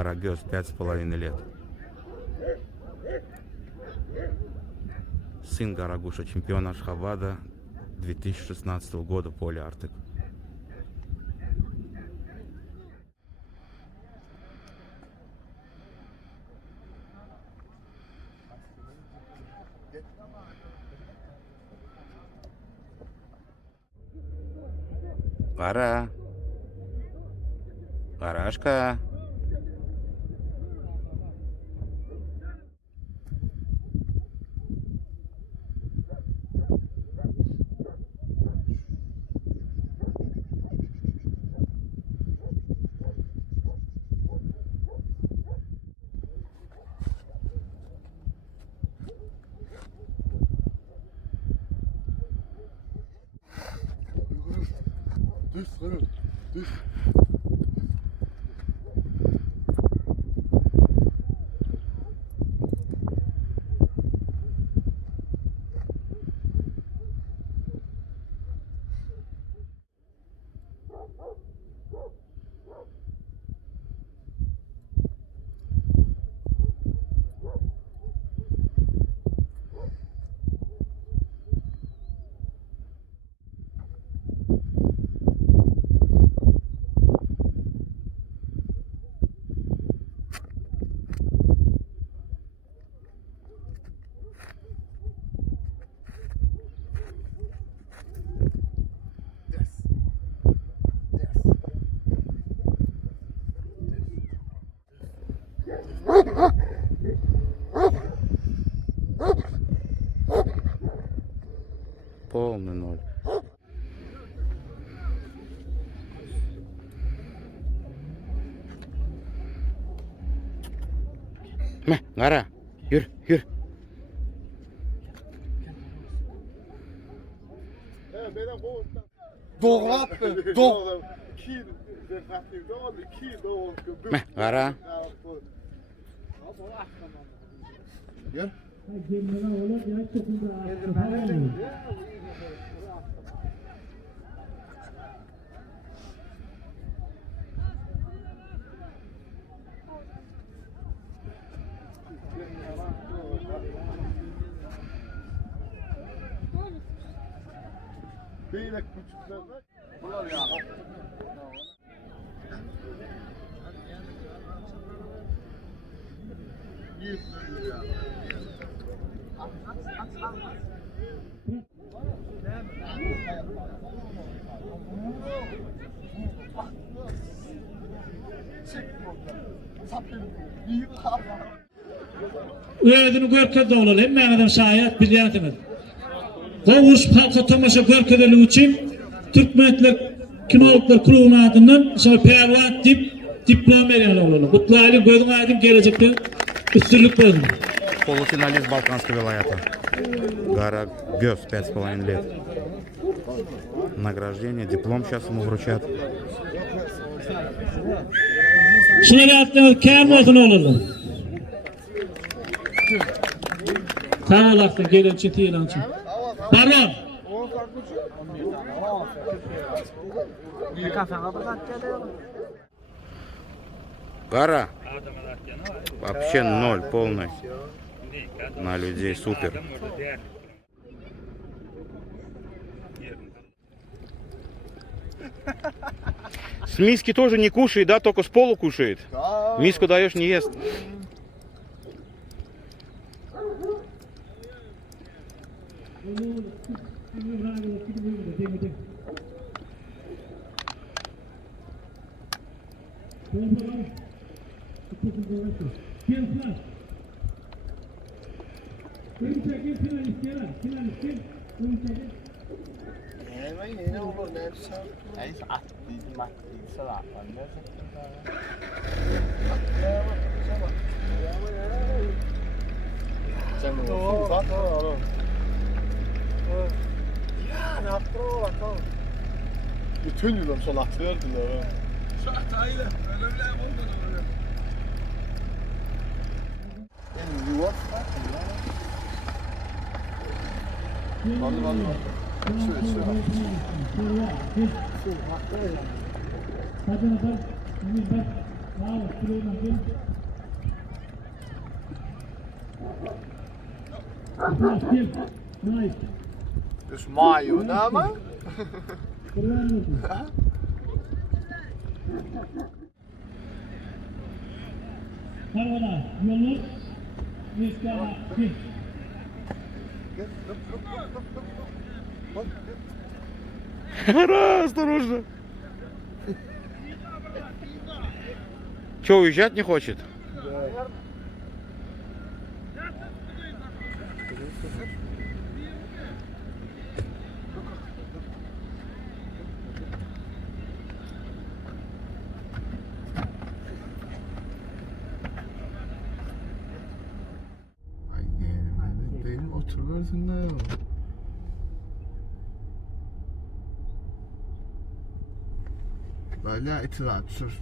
Гарагёз, 5,5 лет. Сын Гарагуша, чемпиона Ашхабада 2016 года, поле Артык. Пора. Парашка. Полный ноль. Гара, yürü, yürü. Doğraptı, doğru. Gara. Gel. Beylek buçuklarda. Bunlar ya. Öğüdünü görkede olalım. Hemmeden şayet bilyatınız. Kovuz halka tomaşa görkedeli için Türkmenler kinologlar kurulunun adından sonra pervat diploma veriyorlar olalım. Kutlaylı gözün aydın gelecekte üstünlük koydum. Полуфиналист Балканского Велаята. Гарагёз, 5,5 лет. Награждение, диплом сейчас ему вручат. Şuna attığınız kâr olsun olalım. Sağ olasın gelin çiti ilan için. Baron. Гара. Вообще ноль полный. На людей супер. С миски тоже не кушает, да? Только с полу кушает. Миску даешь, не ест. Ne olur ne yapsam? Ay at değil, mat değil, salak. Ne ya ne yaptın oğlum? Bütün yılım salak verdiler. Şahtayla öyle bile olmadı öyle. En yuvarlak ya. Vallahi. Dus mayo nama. Merhaba, yolun Miska. Осторожно. Че, уезжать не хочет? Benim oturmuyorsun ne ya? Böyle itiraz sür.